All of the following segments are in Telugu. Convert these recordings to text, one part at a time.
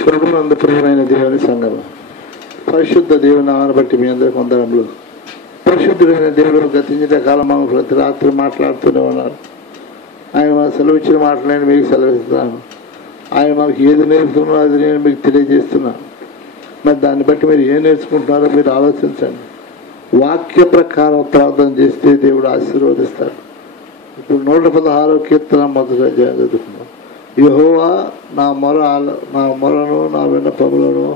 ప్రభునందు ప్రియమైన దేవుని సంఘం, పరిశుద్ధ దేవుని నామాన్ని బట్టి మీ అందరికీ వందనములు. పరిశుద్ధుడైన దేవుడు గతించిన కాలం మనం ప్రతి రాత్రి మాట్లాడుతూనే ఉన్నారు. ఆయన మాకు సెలవు ఇచ్చిన మాటలు నేను మీకు సెలవిస్తున్నాను. ఆయన మాకు ఏది నేర్పుతున్నారో అది నేను మీకు తెలియజేస్తున్నాను. మరి దాన్ని బట్టి మీరు ఏం నేర్చుకుంటున్నారో మీరు ఆలోచించండి. వాక్య ప్రకారం ప్రార్థన చేస్తే దేవుడు ఆశీర్వదిస్తాడు. ఇప్పుడు 116వ కీర్తన మొదట చదువుతున్నాం. యెహోవా నా మొరను నా విన్నపములను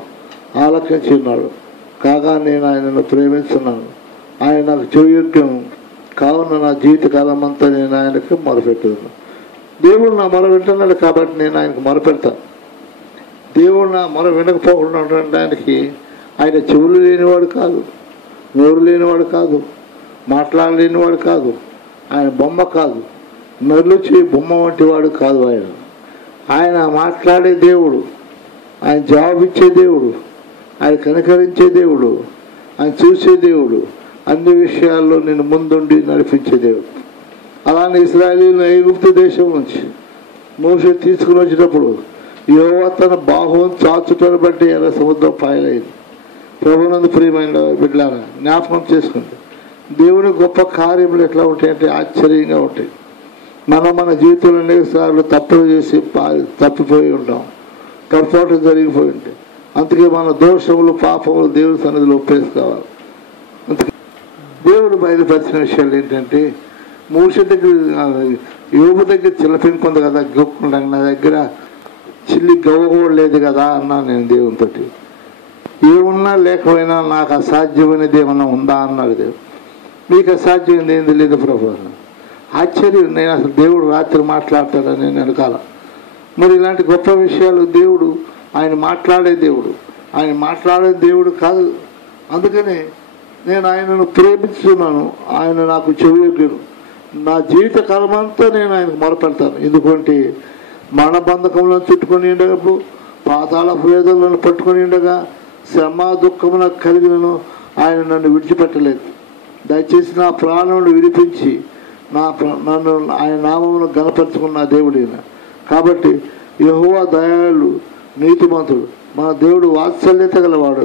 ఆలకించి ఉన్నాడు. కాగా నేను ఆయనను ప్రేమిస్తున్నాను. ఆయన నాకు చెవియోగ్యం కావున నా జీవితకాలం అంతా నేను ఆయనకు మొరపెట్టున్నాను. దేవుడు నా మొర వింటున్నాడు కాబట్టి నేను ఆయనకు మొరపెడతాను. దేవుడు నా మొర వినకపోకుండా ఉండడానికి ఆయన చెవులు లేనివాడు కాదు, నోరు లేనివాడు కాదు, మాట్లాడలేనివాడు కాదు, ఆయన బొమ్మ కాదు, నల్లు చేయి బొమ్మ వంటి వాడు కాదు. ఆయన మాట్లాడే దేవుడు, ఆయన జవాబిచ్చే దేవుడు, ఆయన కనికరించే దేవుడు, ఆయన చూసే దేవుడు, అన్ని విషయాల్లో నేను ముందుండి నడిపించే దేవుడు. అలానే ఇశ్రాయేలీయులను ఐగుప్తు దేశం నుంచి మోషే తీసుకుని వచ్చేటప్పుడు యెహోవా తన బాహువును చాచుటను బట్టి ఎర్ర సముద్రం పాయలైంది. ప్రభునందు ప్రియమైన బిడ్డలారా, జ్ఞాపకం చేసుకుంటే దేవుని గొప్ప కార్యములు ఎట్లా ఉంటాయంటే ఆశ్చర్యంగా ఉంటాయి. మన జీవితంలో అనేకసార్లు తప్పులు చేసి తప్పిపోయి ఉంటాం, పొరపాటు జరిగిపోయి ఉంటాయి. అందుకే మన దోషములు పాపములు దేవుడి సన్నిధిలో ఒప్పేసుకోవాలి. అందుకే దేవుడు బయలుపరిచిన విషయాలు ఏంటంటే, మోషే దగ్గర యోబు దగ్గర చిల్లపెంకుంది కదా, గొప్పకుండా నా దగ్గర చిల్లి గవ్వ కూడా లేదు కదా అన్నా నేను దేవునితో. ఏమున్నా లేకపోయినా నాకు అసాధ్యమైనది ఏమన్నా ఉందా అన్నాడు దేవుడు. మీకు అసాధ్యమైనది ఏంది లేదు ప్రభు. ఆశ్చర్యం, నేను అసలు దేవుడు రాత్రి మాట్లాడతాడని నేను వెనకాల. మరి ఇలాంటి గొప్ప విషయాలు దేవుడు, ఆయన మాట్లాడే దేవుడు, ఆయన మాట్లాడే దేవుడు కాదు. అందుకని నేను ఆయనను ప్రేమిస్తున్నాను. ఆయన నాకు చెవియొగ్గును. నా జీవిత కాలమంతా నేను ఆయనకు మొరపెడతాను. ఎందుకంటే మరణబంధకంలో చుట్టుకొని ఉండగప్పుడు, పాతాళ వేదనలను పట్టుకొని ఉండగా, శ్రమ దుఃఖమున కలిగినను ఆయన నన్ను విడిచిపెట్టలేదు. దయచేసి నా ప్రాణమును విడిపించి నన్ను ఆయన నామమును గణపరుచుకున్న దేవుడైన. కాబట్టి యెహోవా దయాళుడు, నీతిమంతుడు, మన దేవుడు వాత్సల్యత గలవాడు.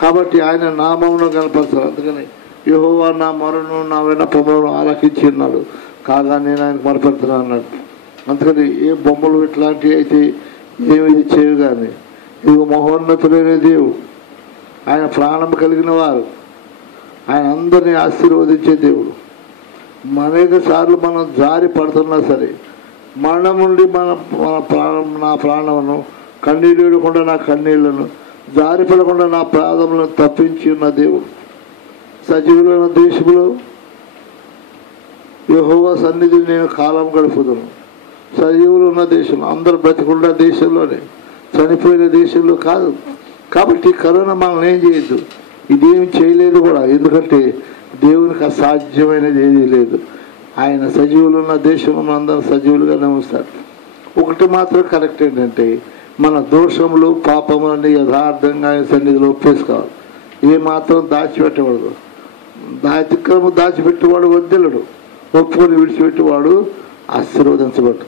కాబట్టి ఆయన నామమును గణపరచాలి. అందుకని యెహోవా నా మొరను నా విన్నపములను ఆలకించి ఉన్నాడు. కాగా నేను ఆయనకు మొరపెడుతున్నాను అన్నాడు. అందుకని ఏ బొమ్మలు ఇట్లాంటివి అయితే ఏమి చేయవు. కానీ ఇది మహోన్నతుడైన దేవుడు, ఆయన ప్రాణం కలిగిన వారు, ఆయన అందరినీ ఆశీర్వదించే దేవుడు. అనేక సార్లు మనం జారి పడుతున్నా సరే, మరణం నుండి నా ప్రాణమును, కన్నీళ్ళు వేయకుండా నా కన్నీళ్లను, జారి పడకుండా నా ప్రాణములను తప్పించి ఉన్న దేవుడు. సజీవులైన దేశంలో యెహోవా సన్నిధిని నేను కాలం గడుపుతాను. సజీవులు ఉన్న దేశంలో, అందరూ బ్రతికున్న దేశంలోనే, చనిపోయిన దేశంలో కాదు. కాబట్టి కరోనా మనల్ని ఏం చేయొద్దు, ఇదేం చేయలేదు కూడా. ఎందుకంటే దేవునికి అసాధ్యమైనది ఏదీ లేదు. ఆయన సజీవులు ఉన్న దేశంలో అందరూ సజీవులుగానే ఉంచుతారు. ఒకటి మాత్రం కరెక్ట్ ఏంటంటే, మన దోషములు పాపములన్నీ యథార్థంగా ఆయన సన్నిధిలో ఒప్పేసుకోవాలి. ఏ మాత్రం దాచిపెట్టకూడదు. అతిక్రమం దాచిపెట్టేవాడు వర్ధిల్లడు, ఒప్పుకొని విడిచిపెట్టేవాడు ఆశీర్వదించబడు.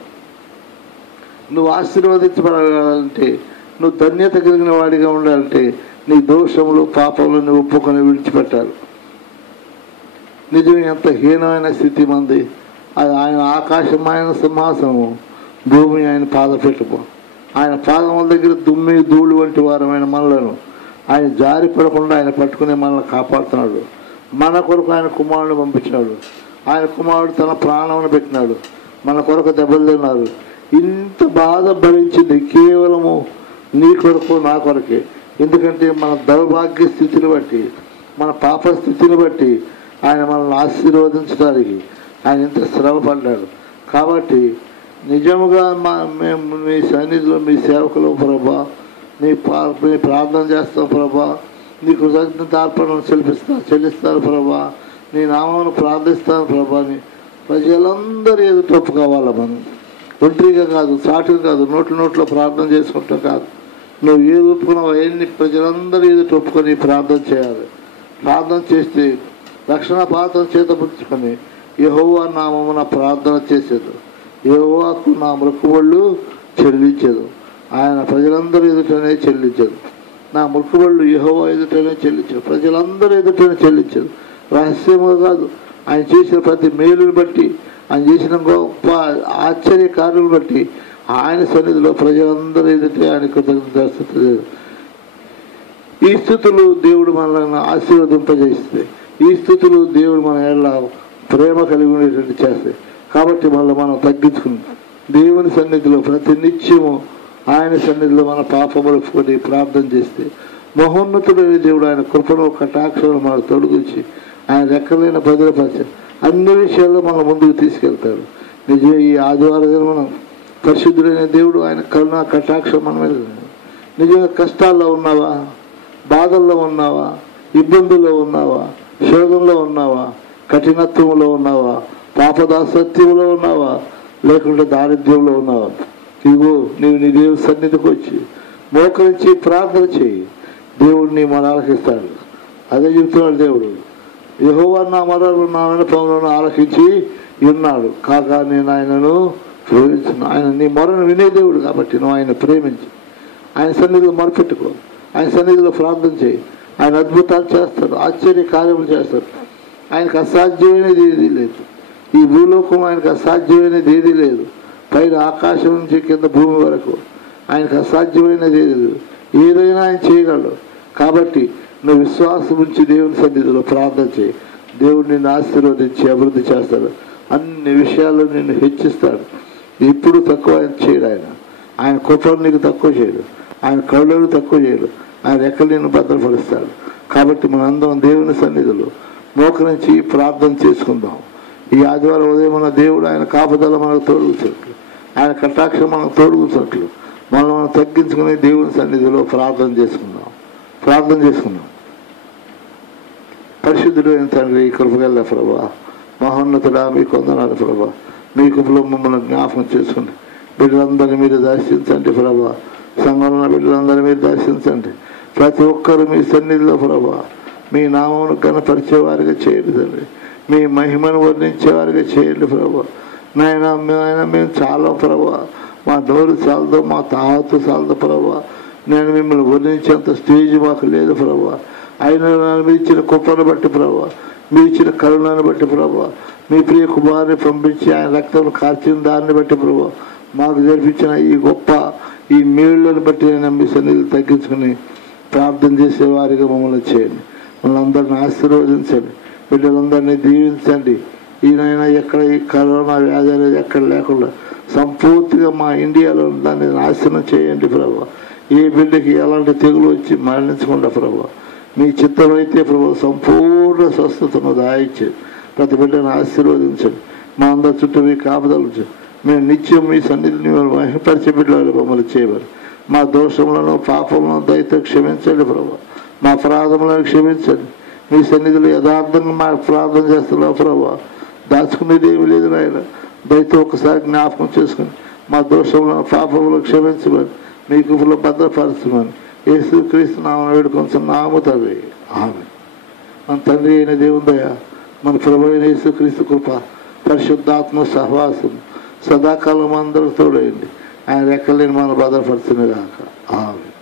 నువ్వు ఆశీర్వదించబడాలంటే, నువ్వు ధన్యత కలిగిన వాడిగా ఉండాలంటే, నీ దోషములు పాపములను ఒప్పుకొని విడిచిపెట్టాలి. నిజం ఎంత హీనమైన స్థితి మంది. అది ఆయన ఆకాశం ఆయన సింహాసనము, భూమి ఆయన పాదపెట్టుకో. ఆయన పాదముల దగ్గర దుమ్మి ధూళి వంటి వారమైన మనలను ఆయన జారి పడకుండా ఆయన పట్టుకుని మనల్ని కాపాడుతున్నాడు. మన కొరకు ఆయన కుమారుని పంపించినాడు. ఆయన కుమారుడు తన ప్రాణమును పెట్టినాడు. మన కొరకు దెబ్బలు తిన్నారు. ఇంత బాధ భరించింది కేవలము నీ కొరకు, నా కొరకే. ఎందుకంటే మన దౌర్భాగ్య స్థితిని బట్టి, మన పాప స్థితిని బట్టి ఆయన మనల్ని ఆశీర్వదించడానికి ఆయన ఇంత శ్రమ పడ్డాడు. కాబట్టి నిజముగా మేము మీ సన్నిధిలో మీ సేవకులు ప్రభా, మీ ప్రార్థన చేస్తాం ప్రభా, నీ కృతజ్ఞత అర్పణను చెల్లిస్తారు ప్రభా, నీ నామమును ప్రార్థిస్తాను ప్రభా అని ప్రజలందరూ ఎదుట ఒప్పుకోవాలి. మనం ఒంటరిగా కాదు, చాటుగా కాదు, నోట్లో ప్రార్థన చేసుకుంటాం కాదు. నువ్వు ఏది ఒప్పుకున్నావు అవన్నీ ప్రజలందరూ ఎదుట ఒప్పుకొని ప్రార్థన చేయాలి. ప్రార్థన చేస్తే రక్షణ పాత్ర చేతపుచ్చుకొని యెహోవా నామమున ప్రార్థన చేసేది, యెహోవాకు నా మొక్కుబళ్ళు చెల్లించేది. ఆయన ప్రజలందరూ ఎదుటనే చెల్లించారు. నా మొక్కుబళ్ళు యెహోవా ఎదుటనే చెల్లించారు. ప్రజలందరూ ఎదుటనే చెల్లించారు. రహస్యముగా కాదు, ఆయన చేసిన ప్రతి మేలుని బట్టి, ఆయన చేసిన గొప్ప ఆశ్చర్య కార్యాలను బట్టి ఆయన సన్నిధిలో ప్రజలందరూ ఎదుటే ఆయన కృతజ్ఞత. ఈ స్థుతులు దేవుడు మనల్ని ఆశీర్వదింపజేస్తాయి. ఈ స్థుతులు దేవుడు మన ఏళ్ళ ప్రేమ కలిగి ఉండేటట్టు చేస్తాయి. కాబట్టి మళ్ళీ మనం తగ్గించుకుని దేవుని సన్నిధిలో ప్రతి నిత్యము ఆయన సన్నిధిలో మన పాపములు ఒప్పుకొని ప్రార్థన చేస్తే మహోన్నతుడైన దేవుడు ఆయన కృపను కటాక్షను మనకు తొలగించి ఆయన రెక్కలైన భద్రపరిచి అన్ని విషయాల్లో మనం ముందుకు తీసుకెళ్తాడు. నిజమే ఈ ఆదివారం మనం పరిశుద్ధుడైన దేవుడు ఆయన కరుణ కటాక్షం మన మీద. నిజంగా కష్టాల్లో ఉన్నావా, బాధల్లో ఉన్నావా, ఇబ్బందుల్లో ఉన్నావా, శోధంలో ఉన్నావా, కఠినత్వంలో ఉన్నావా, పాపదాసత్యంలో ఉన్నావా, లేకుంటే దారిద్ర్యంలో ఉన్నావా, ఇదిగో నీవు నీ దేవుడి సన్నిధికి వచ్చి మోకరించి ప్రార్థన చేయి. దేవుడిని మన ఆలకిస్తాడు. అదే చెప్తున్నాడు దేవుడు. యెహోవా నా మొరలు నా విన్నపములను ఆలకించి ఉన్నాడు కాక నేను ఆయనను ప్రేమించున్నాను. ఆయన నీ మొరను వినే దేవుడు కాబట్టి నువ్వు ఆయన ప్రేమించి ఆయన సన్నిధిలో మొరపెట్టుకో. ఆయన సన్నిధిలో ప్రార్థన చేయి. ఆయన అద్భుతాలు చేస్తాడు, ఆశ్చర్య కార్యములు చేస్తాడు. ఆయనకు అసాధ్యమైనది ఏదీ లేదు. ఈ భూలోకం ఆయనకు అసాధ్యమైనది ఏదీ లేదు. పైన ఆకాశం నుంచి కింద భూమి వరకు ఆయనకు అసాధ్యమైనది ఏది లేదు. ఏదైనా ఆయన చేయగలడు. కాబట్టి నువ్వు విశ్వాసం ఉంచి దేవుని సన్నిధిలో ప్రార్థన చేయి. దేవుడు నిన్ను ఆశీర్వదించి అభివృద్ధి చేస్తాడు. అన్ని విషయాల్లో నిన్ను హెచ్చిస్తాడు. ఎప్పుడు తక్కువ ఆయన చేయడు. ఆయన కృపను నీకు తక్కువ చేయడు. ఆయన కరుణను తక్కువ చేయడు. ఆయన రెక్కలు నిన్ను భద్రపరుస్తాడు. కాబట్టి మనందరం దేవుని సన్నిధిలో మోకరించి ప్రార్థన చేసుకుందాం. ఈ ఆదివారం ఉదయం మన దేవుడు ఆయన కాపుదల మనకు తోడుగుతున్నట్లు, ఆయన కటాక్షం మనకు తోడుగుతున్నట్లు మనం తగ్గించుకుని దేవుని సన్నిధిలో ప్రార్థన చేసుకుందాం. పరిశుద్ధుడైన తండ్రి, కృపగల ప్రభా, మహోన్నతుడా, మీకు వందనాలు ప్రభా. మీ కృపలో మమ్మల్ని జ్ఞాపకం చేసుకుని బిడ్డలందరినీ మీరు దర్శించండి ప్రభా. సంఘంలో బిడ్డలందరినీ మీరు దర్శించండి. ప్రతి ఒక్కరు మీ సన్నిధిలో ప్రభా మీ నామమును కనపరిచేవారిగా చేయండి తండ్రి. మీ మహిమను వర్ణించేవారిగా చేయండి ప్రభా. నాయన మేము చాలా ప్రభా, మా నోరు చాలదు, మా తాహతు చాలదు ప్రభా. నేను మిమ్మల్ని వర్ణించేంత స్టేజ్ మాకు లేదు ప్రభా. అయినా మీరు ఇచ్చిన కృపను బట్టి ప్రభా, మీరు ఇచ్చిన కరుణను బట్టి ప్రభా, మీ ప్రియ కుమారుని పంపించి ఆయన రక్తం కార్చిన దాన్ని బట్టి ప్రభా, మాకు జరిపించిన ఈ గొప్ప ఈ మేళ్ళను బట్టి నేను మీ సన్నిధిని తగ్గించుకుని ప్రార్థన చేసేవారిగా మమ్మల్ని చేయండి. మమ్మల్ని అందరిని ఆశీర్వదించండి. బిడ్డలందరినీ దీవించండి. ఈయనైనా ఎక్కడ ఈ కరోనా వ్యాధి అనేది ఎక్కడ లేకుండా సంపూర్తిగా మా ఇండియాలో దాన్ని నాశనం చేయండి ప్రభా. ఏ బిడ్డకి ఎలాంటి తెగులు వచ్చి మరణించకుండా ప్రభా, మీ చిత్తం అయితే ప్రభా సంపూర్ణ స్వస్థతను దాయించండి. ప్రతి బిడ్డను ఆశీర్వదించండి. మా అందరి చుట్టూ మీ కాపుదలు మేము నిత్యం మీ సన్నిధిని మహిమపరిచే బిడ్డలు మమ్మల్ని చేయమని. మా దోషములను పాపములను దయతో క్షమించండి ప్రభా. మా అపరాధములను క్షమించండి. మీ సన్నిధిలో యథార్థంగా మా ప్రార్థన చేస్తున్నావు ప్రభా. దాచుకునేది ఏమీ లేదు నాయన. దయతో ఒకసారి జ్ఞాపకం చేసుకుని మా దోషములను పాపములను క్షమించమని, మీ కృపలో భద్రపరచమని యేసుక్రీస్తు నామమున వేడుకొంచున్నాము తండ్రి. ఆమేన్. మన తండ్రి అయిన దేవుని దయ, మన ప్రభు అయిన యేసుక్రీస్తు కృప, పరిశుద్ధాత్మ సహవాసం సదాకాలం అందరూ తోడైంది. ఆయన రెక్కలేని మనం భద్రపరుచును గాక. ఆమేన్.